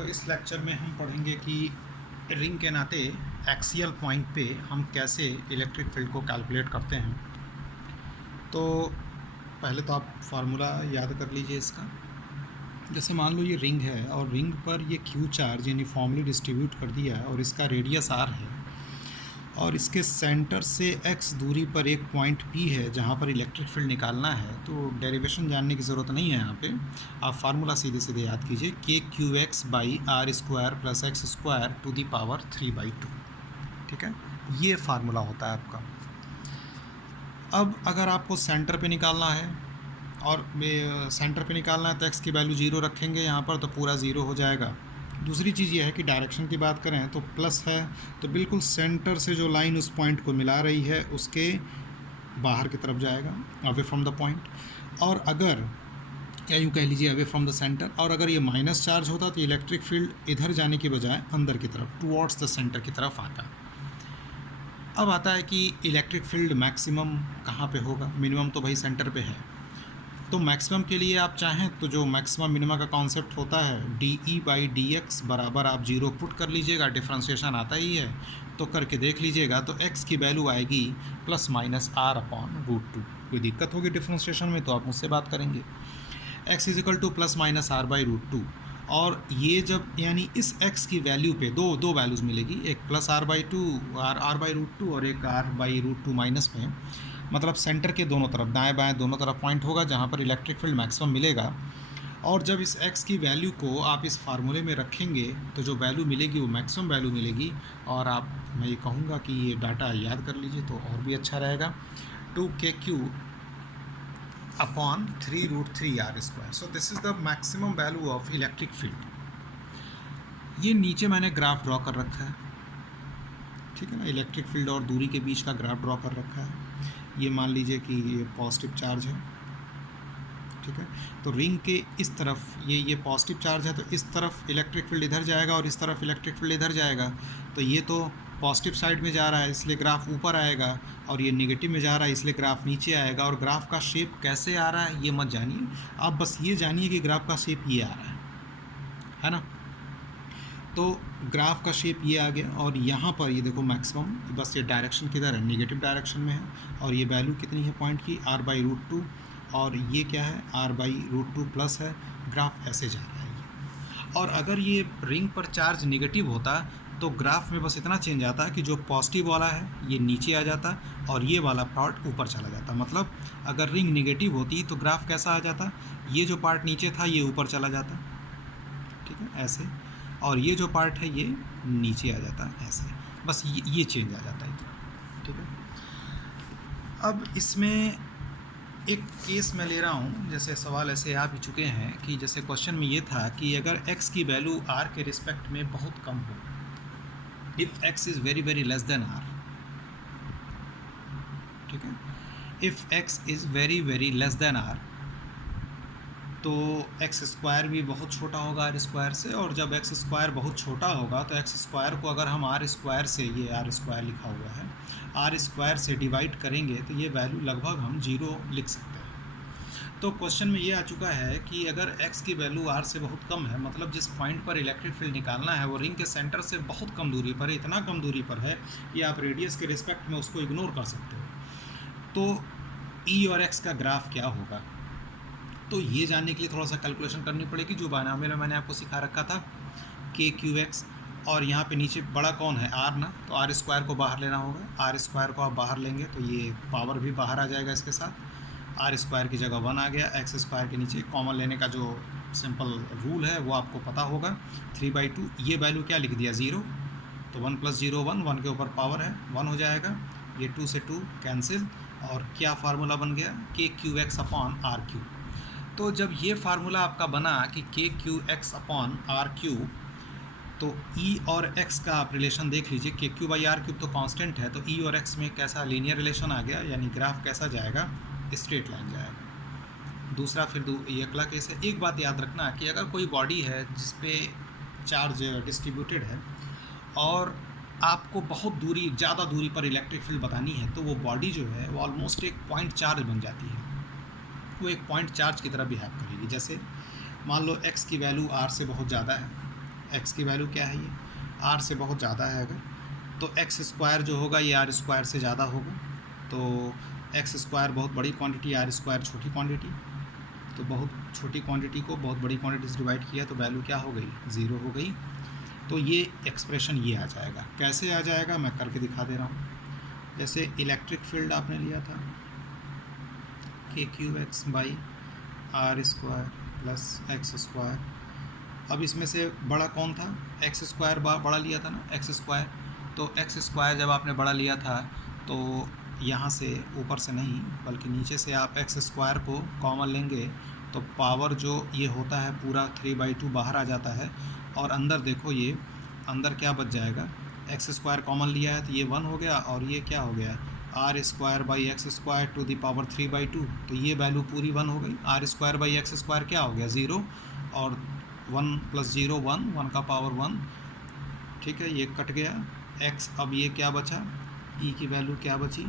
तो इस लेक्चर में हम पढ़ेंगे कि रिंग के नाते एक्सियल पॉइंट पे हम कैसे इलेक्ट्रिक फील्ड को कैलकुलेट करते हैं। तो पहले तो आप फार्मूला याद कर लीजिए इसका। जैसे मान लो ये रिंग है और रिंग पर ये क्यू चार्ज यूनिफॉर्मली डिस्ट्रीब्यूट कर दिया है और इसका रेडियस आर है और इसके सेंटर से एक्स दूरी पर एक पॉइंट पी है जहाँ पर इलेक्ट्रिक फील्ड निकालना है। तो डेरिवेशन जानने की ज़रूरत नहीं है यहाँ पे, आप फार्मूला सीधे सीधे याद कीजिए K Q X by R square plus X square to the power 3/2। ठीक है, ये फार्मूला होता है आपका। अब अगर आपको सेंटर पे निकालना है और सेंटर पे निकालना है तो एक्स की वैल्यू 0 रखेंगे यहाँ पर, तो पूरा 0 हो जाएगा। दूसरी चीज़ यह है कि डायरेक्शन की बात करें तो प्लस है, तो बिल्कुल सेंटर से जो लाइन उस पॉइंट को मिला रही है उसके बाहर की तरफ जाएगा, अवे फ्रॉम द पॉइंट। और अगर या यूँ कह लीजिए अवे फ्रॉम द सेंटर, और अगर ये माइनस चार्ज होता तो इलेक्ट्रिक फील्ड इधर जाने की बजाय अंदर की तरफ टुवर्ड्स द सेंटर की तरफ आता। अब आता है कि इलेक्ट्रिक फील्ड मैक्सिमम कहाँ पे होगा, मिनिमम तो भाई सेंटर पे है। तो मैक्सिमम के लिए आप चाहें तो जो मैक्सिमम मिनिमा का कॉन्सेप्ट होता है DE/dx बराबर आप 0 पुट कर लीजिएगा, डिफ्रेंशिएशन आता ही है तो करके देख लीजिएगा। तो x की वैल्यू आएगी +-r/√2। कोई दिक्कत होगी डिफ्रेंशिएशन में तो आप मुझसे बात करेंगे। x = +-r/√2। और ये जब यानी इस x की वैल्यू पे दो वैल्यूज़ मिलेगी, एक +r/2 r/√2 और एक r/√2 माइनस में, मतलब सेंटर के दोनों तरफ दाएं बाएं दोनों तरफ पॉइंट होगा जहाँ पर इलेक्ट्रिक फील्ड मैक्सिमम मिलेगा। और जब इस x की वैल्यू को आप इस फार्मूले में रखेंगे तो जो वैल्यू मिलेगी वो मैक्सिमम वैल्यू मिलेगी। और मैं ये कहूँगा कि ये डाटा याद कर लीजिए तो और भी अच्छा रहेगा, 2kq/3√3r²। So this is the maximum value of electric field. ये नीचे मैंने ग्राफ ड्रॉ कर रखा है, ठीक है ना, इलेक्ट्रिक फील्ड और दूरी के बीच का ग्राफ ड्रॉ कर रखा है। ये मान लीजिए कि ये पॉजिटिव चार्ज है, ठीक है। तो रिंग के इस तरफ ये पॉजिटिव चार्ज है, तो इस तरफ इलेक्ट्रिक फील्ड इधर जाएगा और इस तरफ इलेक्ट्रिक फील्ड इधर जाएगा। तो ये तो पॉजिटिव साइड में जा रहा है इसलिए ग्राफ ऊपर आएगा, और ये नेगेटिव में जा रहा है इसलिए ग्राफ नीचे आएगा। और ग्राफ का शेप कैसे आ रहा है ये मत जानिए, आप बस ये जानिए कि ग्राफ का शेप ये आ रहा है ना। तो ग्राफ का शेप ये आ गया और यहाँ पर ये देखो मैक्सिमम, बस ये डायरेक्शन किधर है, नेगेटिव डायरेक्शन में है। और ये वैल्यू कितनी है पॉइंट की, r/√2, और ये क्या है r/√2 प्लस है। ग्राफ ऐसे जा रहा है ये। और अगर ये रिंग पर चार्ज नेगेटिव होता तो ग्राफ में बस इतना चेंज आता कि जो पॉजिटिव वाला है ये नीचे आ जाता और ये वाला पार्ट ऊपर चला जाता। मतलब अगर रिंग नेगेटिव होती तो ग्राफ कैसा आ जाता, ये जो पार्ट नीचे था ये ऊपर चला जाता, ठीक है, ऐसे। और ये जो पार्ट है ये नीचे आ जाता है ऐसे, बस ये चेंज आ जाता है इतना, ठीक है। अब इसमें एक केस मैं ले रहा हूँ, जैसे सवाल ऐसे आ भी चुके हैं कि जैसे क्वेश्चन में ये था कि अगर x की वैल्यू r के रिस्पेक्ट में बहुत कम हो, if x is very very less than r, ठीक है, if x is very very less than r, तो x² भी बहुत छोटा होगा r² से। और जब x² बहुत छोटा होगा तो x² को अगर हम r² से, ये r² लिखा हुआ है, r² से डिवाइड करेंगे तो ये वैल्यू लगभग हम 0 लिख सकते हैं। तो क्वेश्चन में ये आ चुका है कि अगर x की वैल्यू r से बहुत कम है, मतलब जिस पॉइंट पर इलेक्ट्रिक फील्ड निकालना है वो रिंग के सेंटर से बहुत कम दूरी पर है, इतना कम दूरी पर है कि आप रेडियस के रिस्पेक्ट में उसको इग्नोर कर सकते हो। तो e और x का ग्राफ क्या होगा, तो ये जानने के लिए थोड़ा सा कैलकुलेशन करनी पड़ेगी। जो बायनॉमियल मैंने आपको सिखा रखा था KQX, और यहाँ पे नीचे बड़ा कौन है r ना, तो r² को बाहर लेना होगा। r² को आप बाहर लेंगे तो ये पावर भी बाहर आ जाएगा इसके साथ, r² की जगह 1 आ गया। x² के नीचे कॉमन लेने का जो सिंपल रूल है वो आपको पता होगा, 3/2। ये वैल्यू क्या लिख दिया 0, तो 1 + 0 1, 1 के ऊपर पावर है 1 हो जाएगा। ये 2 से 2 कैंसिल, और क्या फार्मूला बन गया KQX/r³। तो जब ये फार्मूला आपका बना कि KQX/r³, तो E और X का आप रिलेशन देख लीजिए, KQ/r³ तो कांस्टेंट है, तो E और X में कैसा लीनियर रिलेशन आ गया, यानी ग्राफ कैसा जाएगा, स्ट्रेट लाइन जाएगा। दूसरा फिर ये अगला केस है। एक बात याद रखना कि अगर कोई बॉडी है जिस पे चार्ज डिस्ट्रीब्यूटेड है और आपको बहुत दूरी, ज़्यादा दूरी पर इलेक्ट्रिक फील्ड बतानी है, तो वो बॉडी जो है वो ऑलमोस्ट एक पॉइंट चार्ज बन जाती है, वो एक पॉइंट चार्ज की तरह बिहेव करेगी। जैसे मान लो x की वैल्यू r से बहुत ज़्यादा है, एक्स की वैल्यू क्या है, ये आर से बहुत ज़्यादा है अगर, तो एक्स स्क्वायर जो होगा ये आर स्क्वायर से ज़्यादा होगा। तो एक्स स्क्वायर बहुत बड़ी क्वांटिटी, आर स्क्वायर छोटी क्वांटिटी, तो बहुत छोटी क्वांटिटी को बहुत बड़ी क्वांटिटी से डिवाइड किया तो वैल्यू क्या हो गई, 0 हो गई। तो ये एक्सप्रेशन ये आ जाएगा। कैसे आ जाएगा मैं करके दिखा दे रहा हूँ। जैसे इलेक्ट्रिक फील्ड आपने लिया था K Q X by R square plus X square. अब इसमें से बड़ा कौन था, एक्स स्क्वायर बड़ा लिया था ना, एक्स स्क्वायर। तो एक्स स्क्वायर जब आपने बड़ा लिया था तो यहाँ से ऊपर से नहीं बल्कि नीचे से आप एक्स स्क्वायर को कॉमन लेंगे तो पावर जो ये होता है पूरा 3/2 बाहर आ जाता है, और अंदर देखो ये अंदर क्या बच जाएगा, एक्स स्क्वायर कॉमन लिया है तो ये 1 हो गया, और ये क्या हो गया, R square by X square to the power 3/2, तो ये वैल्यू पूरी 1 हो गई। R square by X square क्या हो गया, 0, और 1 + 0 1, 1 का पावर 1, ठीक है, ये कट गया एक्स। अब ये क्या बचा, ई की वैल्यू क्या बची,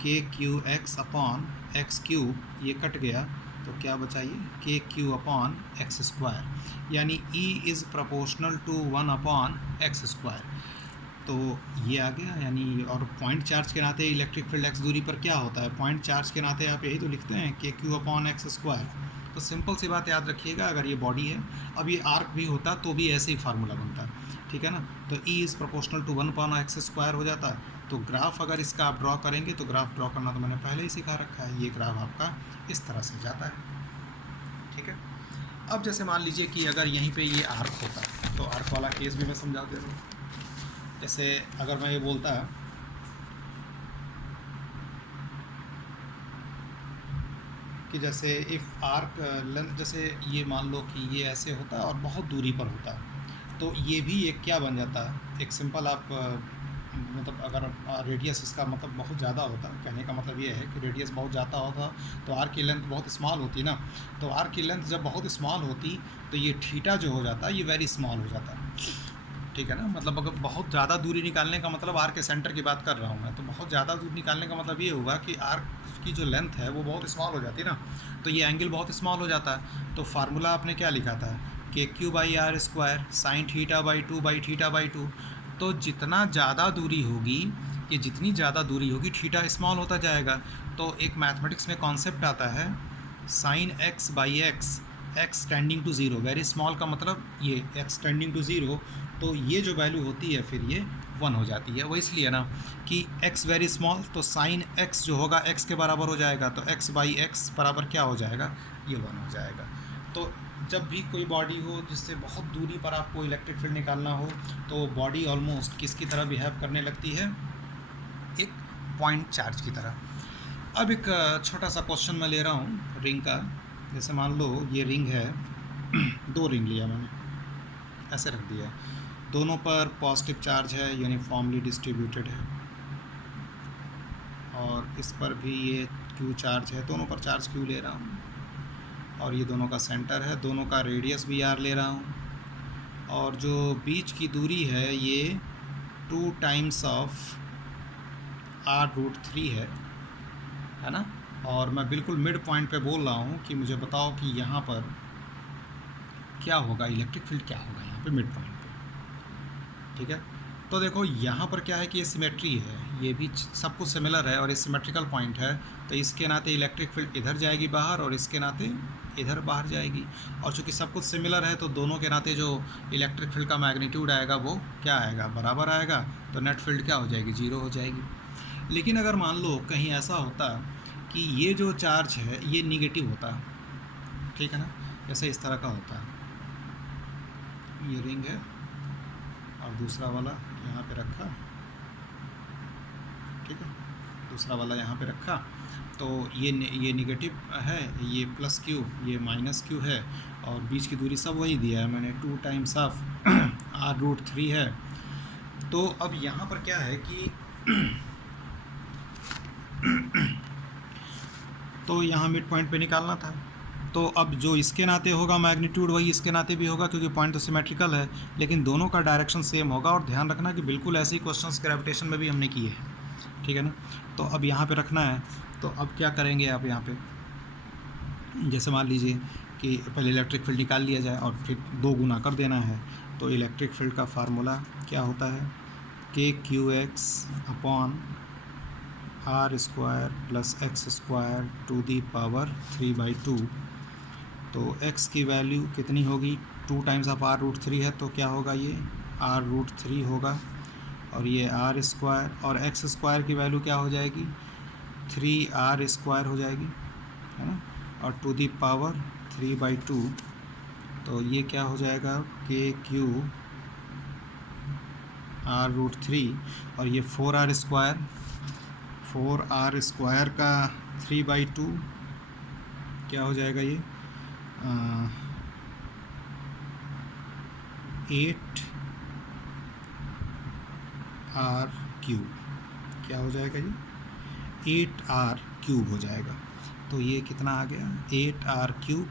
के Q X upon x cube, ये कट गया तो क्या बचा, ये के क्यू अपॉन एक्स स्क्वायर, यानी E is proportional to 1 upon x square. तो ये आ गया, यानी और पॉइंट चार्ज के नाते इलेक्ट्रिक फील्ड एक्स दूरी पर क्या होता है, पॉइंट चार्ज के नाते आप यही तो लिखते हैं के क्यू अपॉन एक्स स्क्वायर। तो सिंपल सी बात याद रखिएगा, अगर ये बॉडी है, अब ये आर्क भी होता तो भी ऐसे ही फार्मूला बनता, ठीक है ना। तो E is proportional to 1 upon x square हो जाता। तो ग्राफ अगर इसका आप ड्रॉ करेंगे तो ग्राफ ड्रॉ करना तो मैंने पहले ही सिखा रखा है, ये ग्राफ आपका इस तरह से जाता है, ठीक है। अब जैसे मान लीजिए कि अगर यहीं पे ये आर्क होता तो आर्क वाला केस भी मैं समझा दे रहा हूँ। जैसे अगर मैं ये बोलता कि जैसे इफ़ आर्क लेंथ, जैसे ये मान लो कि ये ऐसे होता और बहुत दूरी पर होता, तो ये भी एक क्या बन जाता, एक सिंपल आप मतलब अगर रेडियस इसका मतलब बहुत ज़्यादा होता, कहने का मतलब ये है कि रेडियस बहुत ज़्यादा होता तो आर्क की लेंथ बहुत स्मॉल होती ना। तो आर्क की लेंथ जब बहुत स्मॉल होती तो ये थीटा जो हो जाता ये वेरी स्मॉल हो जाता, ठीक है ना। मतलब अगर बहुत ज़्यादा दूरी निकालने का मतलब आर्क के सेंटर की बात कर रहा हूँ मैं, तो बहुत ज़्यादा दूरी निकालने का मतलब ये होगा कि आर्क की जो लेंथ है वो बहुत स्मॉल हो जाती है ना, तो ये एंगल बहुत स्मॉल हो जाता है। तो फार्मूला आपने क्या लिखा था, K Q by R square sine theta by 2 by theta by 2। तो जितना ज़्यादा दूरी होगी, ये जितनी ज़्यादा दूरी होगी थीटा स्मॉल होता जाएगा। तो एक मैथमेटिक्स में कॉन्सेप्ट आता है sine X by X, X tending to zero, very small का मतलब ये एक्स टेंडिंग टू ज़ीरो, तो ये जो वैल्यू होती है फिर ये 1 हो जाती है। वो इसलिए ना कि x वेरी स्मॉल, तो साइन x जो होगा x के बराबर हो जाएगा, तो x बाई एक्स बराबर क्या हो जाएगा, ये 1 हो जाएगा। तो जब भी कोई बॉडी हो जिससे बहुत दूरी पर आपको इलेक्ट्रिक फील्ड निकालना हो तो बॉडी ऑलमोस्ट किसकी तरह बिहेव करने लगती है, एक पॉइंट चार्ज की तरह। अब एक छोटा सा क्वेश्चन मैं ले रहा हूँ रिंग का। जैसे मान लो ये रिंग है, 2 रिंग लिया मैंने, ऐसे रख दिया, दोनों पर पॉजिटिव चार्ज है, यूनिफॉर्मली डिस्ट्रीब्यूटेड है, और इस पर भी ये क्यू चार्ज है, दोनों पर चार्ज क्यू ले रहा हूँ, और ये दोनों का सेंटर है, दोनों का रेडियस भी आर ले रहा हूँ, और जो बीच की दूरी है ये 2 टाइम्स ऑफ r√3 है ना। और मैं बिल्कुल मिड पॉइंट पे बोल रहा हूँ कि मुझे बताओ कि यहाँ पर क्या होगा, इलेक्ट्रिक फील्ड क्या होगा यहाँ पे मिड पॉइंट पे, ठीक है। तो देखो यहाँ पर क्या है कि ये सिमेट्री है, ये भी सब कुछ सिमिलर है और ये सिमेट्रिकल पॉइंट है, तो इसके नाते इलेक्ट्रिक फील्ड इधर जाएगी बाहर और इसके नाते इधर बाहर जाएगी। और चूँकि सब कुछ सिमिलर है तो दोनों के नाते जो इलेक्ट्रिक फील्ड का मैग्नीट्यूड आएगा वो क्या आएगा, बराबर आएगा, तो नेट फील्ड क्या हो जाएगी, 0 हो जाएगी। लेकिन अगर मान लो कहीं ऐसा होता कि ये जो चार्ज है ये निगेटिव होता, ठीक है ना, जैसे इस तरह का होता, ये रिंग है और दूसरा वाला यहाँ पे रखा, ठीक है, दूसरा वाला यहाँ पे रखा, तो ये निगेटिव है, ये प्लस क्यू, ये माइनस क्यू है, और बीच की दूरी सब वही दिया है मैंने, 2 टाइम्स ऑफ r√3 है। तो अब यहाँ पर क्या है कि तो यहाँ मिड पॉइंट पे निकालना था, तो अब जो इसके नाते होगा मैग्नीट्यूड वही इसके नाते भी होगा, क्योंकि पॉइंट तो सिमेट्रिकल है, लेकिन दोनों का डायरेक्शन सेम होगा। और ध्यान रखना कि बिल्कुल ऐसे ही क्वेश्चंस ग्रेविटेशन में भी हमने किए हैं, ठीक है ना। तो अब यहाँ पे रखना है, तो अब क्या करेंगे आप यहाँ पे, जैसे मान लीजिए कि पहले इलेक्ट्रिक फील्ड निकाल लिया जाए और फिर 2 गुना कर देना है। तो इलेक्ट्रिक फील्ड का फार्मूला क्या होता है, K Q X upon R square plus X square to the power 3/2। तो x की वैल्यू कितनी होगी, 2 टाइम्स ऑफ आर रूट 3 है तो क्या होगा, ये आर रूट 3 होगा, और ये आर स्क्वायर, और एक्स स्क्वायर की वैल्यू क्या हो जाएगी, 3r स्क्वायर हो जाएगी, है ना, और टू दी पावर 3/2। तो ये क्या हो जाएगा, के क्यू आर रूट 3, और ये 4r स्क्वायर, 4r स्क्वायर का 3/2 क्या हो जाएगा, ये 8r क्यूब, क्या हो जाएगा जी, 8r क्यूब हो जाएगा। तो ये कितना आ गया, 8r क्यूब,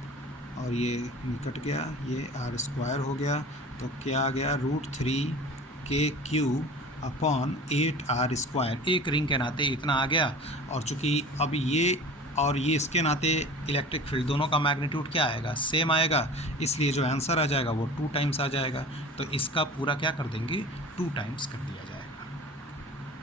और ये कट गया, ये r स्क्वायर हो गया, तो क्या आ गया, √3 के क्यू अपॉन 8r स्क्वायर। एक रिंग के नाते इतना आ गया, और चूँकि अब ये और ये इसके नाते इलेक्ट्रिक फील्ड दोनों का मैग्नीट्यूड क्या आएगा, सेम आएगा, इसलिए जो आंसर आ जाएगा वो 2 टाइम्स आ जाएगा। तो इसका पूरा क्या कर देंगे, 2 टाइम्स कर दिया जाएगा।